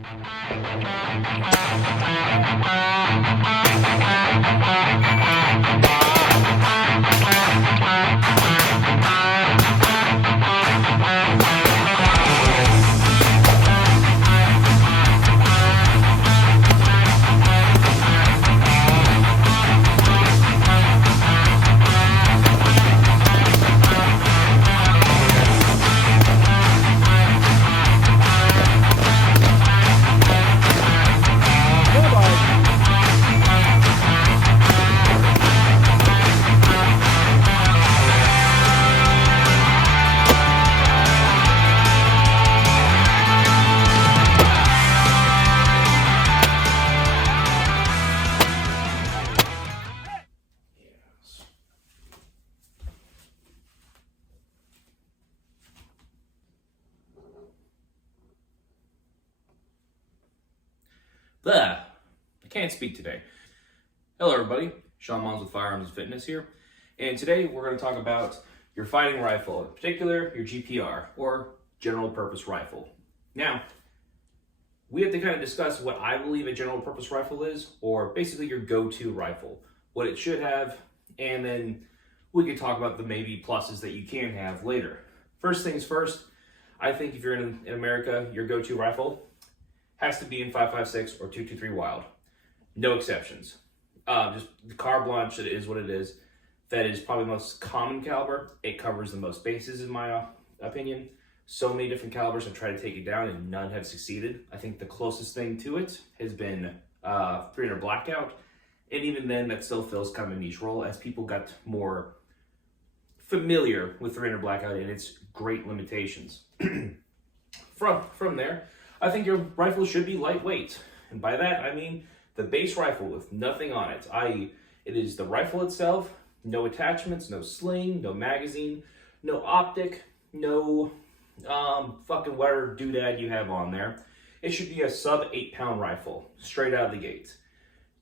I can't speak today. Hello everybody, Sean Mons with Firearms&Fitness here, and today we're going to talk about your fighting rifle, in particular your GPR, or general purpose rifle. Now, we have to kind of discuss what I believe a general purpose rifle is, or basically your go-to rifle, what it should have, and then we could talk about the maybe pluses that you can have later. First things first, I think if you're in America, your go-to rifle has to be in 5.56 or 223 Wild. No exceptions. Just the carte blanche, it is what it is. That is probably the most common caliber. It covers the most bases in my opinion. So many different calibers have tried to take it down and none have succeeded. I think the closest thing to it has been 300 Blackout. And even then, that still fills kind of a niche role as people got more familiar with 300 Blackout and its great limitations. From there, I think your rifle should be lightweight. And by that, I mean the base rifle with nothing on it, i.e. it is the rifle itself, no attachments, no sling, no magazine, no optic, no fucking whatever doodad you have on there. It should be a sub 8-pound rifle, straight out of the gate.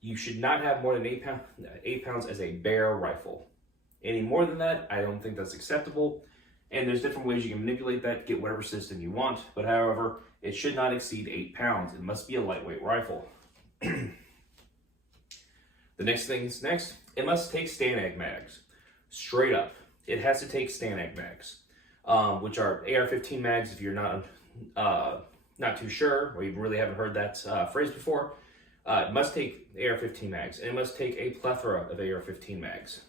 You should not have more than 8 pounds as a bare rifle. Any more than that, I don't think that's acceptable. And there's different ways you can manipulate that, get whatever system you want. But however, it should not exceed 8 pounds. It must be a lightweight rifle. The next thing is it must take STANAG mags. Straight up. It has to take STANAG mags, which are AR-15 mags if you're not too sure, or you really haven't heard that phrase before. It must take AR-15 mags, and it must take a plethora of AR-15 mags.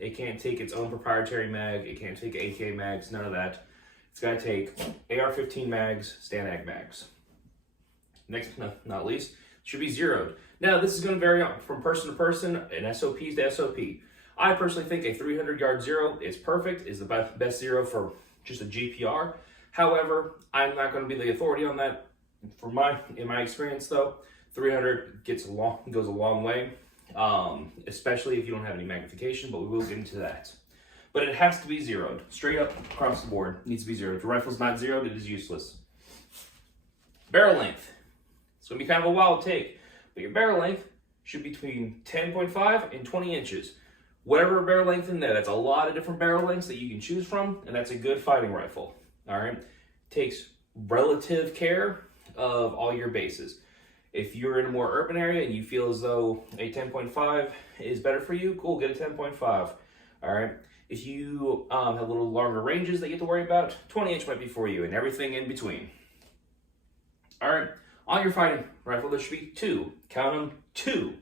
It can't take its own proprietary mag, it can't take AK mags, none of that. It's got to take AR-15 mags, STANAG mags. Next, not least, should be zeroed. Now, this is going to vary from person to person and SOPs to SOP. I personally think a 300-yard zero is perfect, is the best zero for just a GPR. However, I'm not going to be the authority on that. In my experience, though, 300 goes a long way, especially if you don't have any magnification, but we will get into that. But it has to be zeroed, straight up across the board. It needs to be zeroed. If your rifle's not zeroed, it is useless. Barrel length. It's going to be kind of a wild take, but your barrel length should be between 10.5 and 20 inches. Whatever barrel length in there, that's a lot of different barrel lengths that you can choose from, and that's a good fighting rifle. All right, takes relative care of all your bases. If you're in a more urban area and you feel as though a 10.5 is better for you, cool, get a 10.5. All right. If you have a little longer ranges that you have to worry about, 20-inch might be for you, and everything in between. All right, on your fighting rifle, there should be count them, two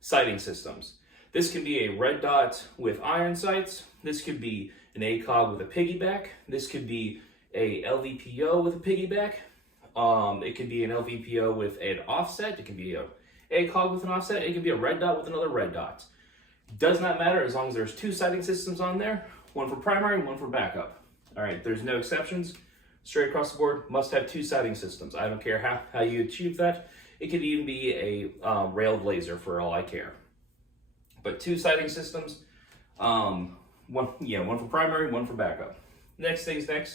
sighting systems. This can be a red dot with iron sights. This could be an ACOG with a piggyback. This could be a LVPO with a piggyback. It could be an LVPO with an offset. It can be a ACOG with an offset. It could be a red dot with another red dot. Does not matter as long as there's two sighting systems on there, one for primary and one for backup. All right, there's no exceptions. Straight across the board, must have two sighting systems. I don't care how you achieve that. It could even be a railed laser for all I care. But two sighting systems, one for primary, one for backup. Next. It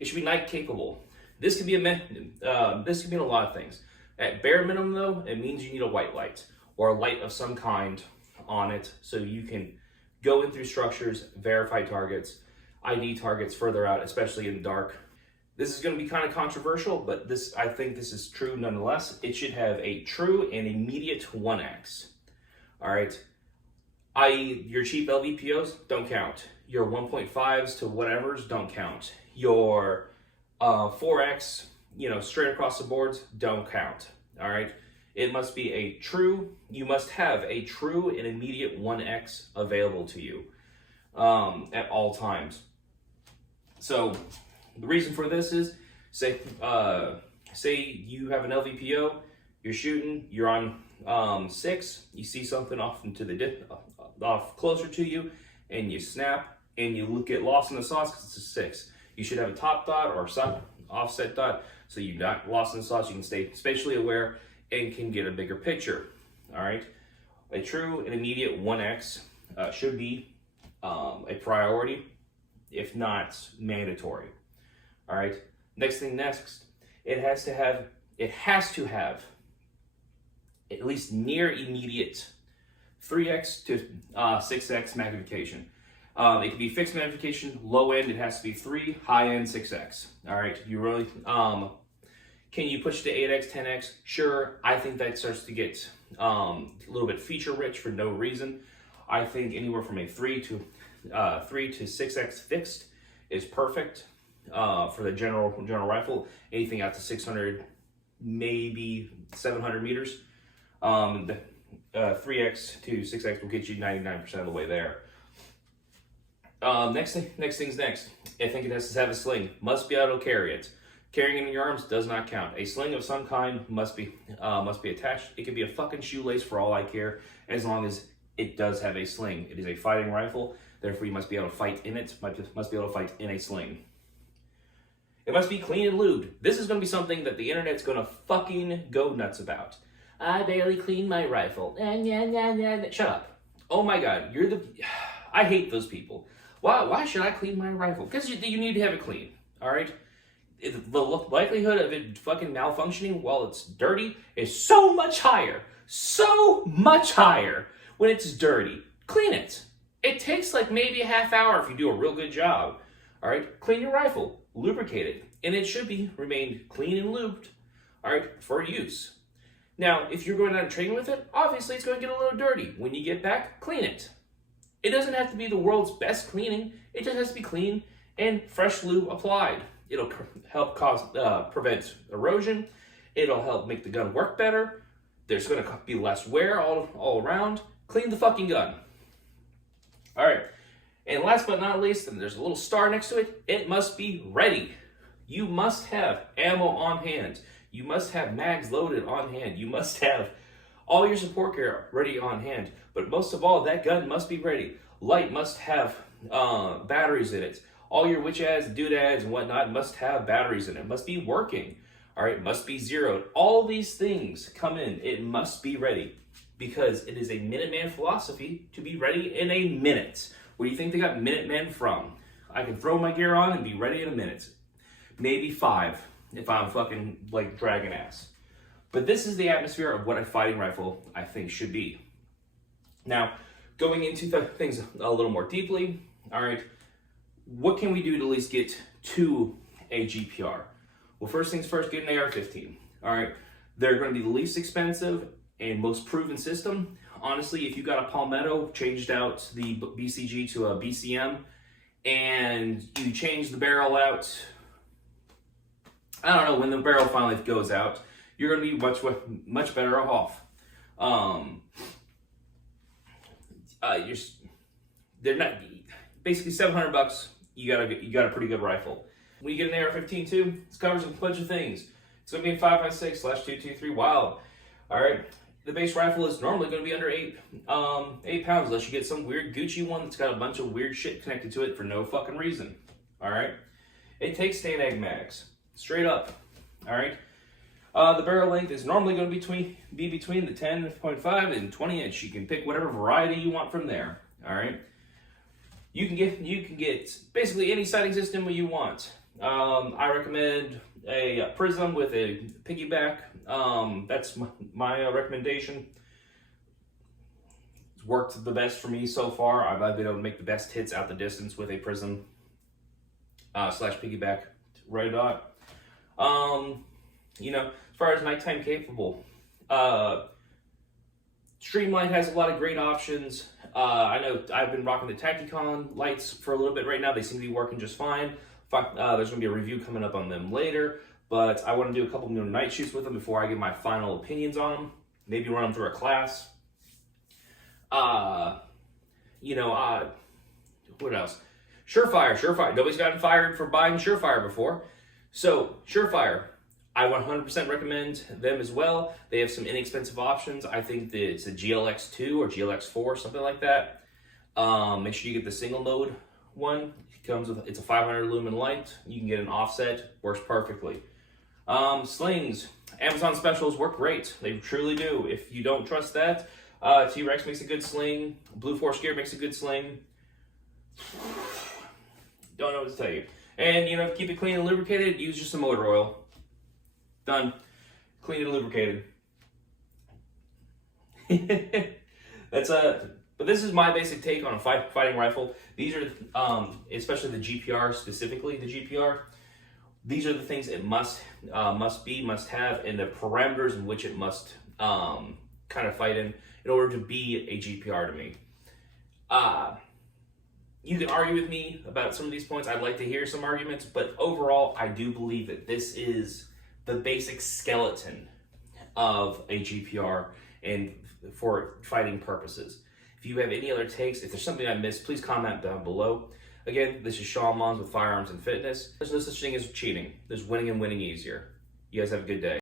should be night capable. This could be a lot of things. At bare minimum though, it means you need a white light or a light of some kind on it so you can go in through structures, verify targets, ID targets further out, especially in dark. This is going to be kind of controversial, but I think this is true nonetheless. It should have a true and immediate 1x. All right. Your cheap LVPOs don't count. Your 1.5s to whatevers don't count. Your 4x, straight across the boards don't count. All right. It must be you must have a true and immediate 1x available to you at all times. So the reason for this is, say you have an LVPO, you're shooting, you're on 6, you see something off closer to you, and you snap, and you get lost in the sauce because it's a 6. You should have a top dot or some offset dot, so you're not lost in the sauce. You can stay spatially aware and can get a bigger picture. All right, a true and immediate 1x should be a priority, if not mandatory. All right. Next, it has to have at least near immediate 3x to 6x magnification. It can be fixed magnification. Low end, it has to be 3. High end, 6x. All right. You really can you push to 8x, 10x? Sure. I think that starts to get a little bit feature rich for no reason. I think anywhere from a 3 to 6x fixed is perfect. For the general rifle. Anything out to 600, maybe 700 meters. The 3x to 6x will get you 99% of the way there. Next. I think it has to have a sling. Must be able to carry it. Carrying it in your arms does not count. A sling of some kind must be attached. It could be a fucking shoelace for all I care, as long as it does have a sling. It is a fighting rifle, therefore you must be able to fight in it. Must be able to fight in a sling. It must be clean and lubed. This is going to be something that the internet's going to fucking go nuts about. I barely clean my rifle. Shut up. Oh my God, I hate those people. Why should I clean my rifle? Because you need to have it clean, all right? The likelihood of it fucking malfunctioning while it's dirty is so much higher when it's dirty. Clean it. It takes like maybe a half hour if you do a real good job, all right? Clean your rifle. Lubricate it, and it should be remained clean and lubed, all right, for use. Now, if you're going out and training with it, obviously it's going to get a little dirty. When you get back, clean it. It doesn't have to be the world's best cleaning. It just has to be clean and fresh lube applied. It'll help prevent erosion. It'll help make the gun work better. There's going to be less wear all around. Clean the fucking gun. All right. And last but not least, and there's a little star next to it, it must be ready. You must have ammo on hand. You must have mags loaded on hand. You must have all your support gear ready on hand. But most of all, that gun must be ready. Light must have batteries in it. All your witch-ads, doodads, and whatnot must have batteries in it. It must be working. All right, must be zeroed. All these things come in. It must be ready because it is a Minuteman philosophy to be ready in a minute. Where do you think they got Minutemen from? I can throw my gear on and be ready in a minute. Maybe 5 if I'm fucking like dragging ass. But this is the atmosphere of what a fighting rifle I think should be. Now, going into things a little more deeply, all right, what can we do to at least get to a GPR? Well, first things first, get an AR-15. All right, they're going to be the least expensive and most proven system. Honestly, if you got a Palmetto, changed out the BCG to a BCM, and you change the barrel out, I don't know, when the barrel finally goes out, you're going to be much better off. They're not basically $700. You got a pretty good rifle. When you get an AR-15 too, this covers a bunch of things. It's going to be a 5.56/223 Wild. All right. The base rifle is normally going to be under 8 pounds, unless you get some weird Gucci one that's got a bunch of weird shit connected to it for no fucking reason. All right. It takes Stanag mags, straight up. All right. The barrel length is normally going to be between the 10.5 and 20 inch. You can pick whatever variety you want from there. All right. You can get basically any sighting system you want. I recommend a prism with a piggyback. That's my recommendation. It's worked the best for me so far. I've been able to make the best hits out the distance with a prism / piggyback red dot. You know, as far as nighttime capable, Streamlight has a lot of great options. I know I've been rocking the Tacticon lights for a little bit right now. They seem to be working just fine. There's going to be a review coming up on them later, but I want to do a couple more night shoots with them before I give my final opinions on them. Maybe run them through a class. What else? Surefire. Nobody's gotten fired for buying Surefire before. So, Surefire, I 100% recommend them as well. They have some inexpensive options. I think that it's a GLX2 or GLX4, something like that. Make sure you get the single mode one. It's a 500 lumen light. You can get an offset, works perfectly. Slings, Amazon specials work great. They truly do. If you don't trust that, T-Rex makes a good sling. Blue Force Gear makes a good sling. Don't know what to tell you. And, you know, keep it clean and lubricated. Use just some motor oil. Done. Clean and lubricated. But this is my basic take on a fighting rifle. These are, especially the GPR, specifically the GPR. These are the things it must have, and the parameters in which it must kind of fight in order to be a GPR to me. You can argue with me about some of these points. I'd like to hear some arguments, but overall, I do believe that this is the basic skeleton of a GPR and for fighting purposes. If you have any other takes, if there's something I missed, please comment down below. Again, this is Sean Mons with Firearms and Fitness. There's no such thing as cheating. There's winning and winning easier. You guys have a good day.